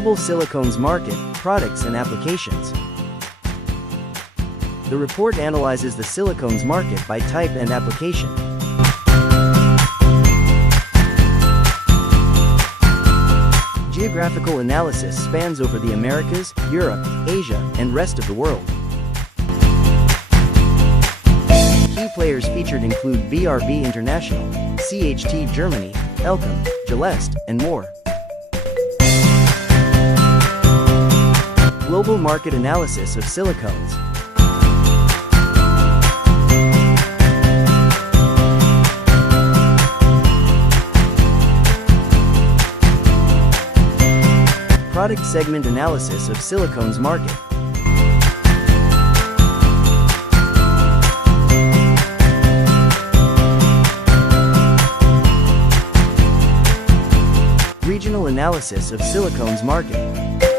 Global silicones market, products and applications. The report analyzes the silicones market by type and application. Geographical analysis spans over the Americas, Europe, Asia, and rest of the world. Key players featured include BRB International, CHT Germany, Elkem, Gelest, and more. Global market analysis of silicones. Product segment analysis of silicones market. Regional analysis of silicones market.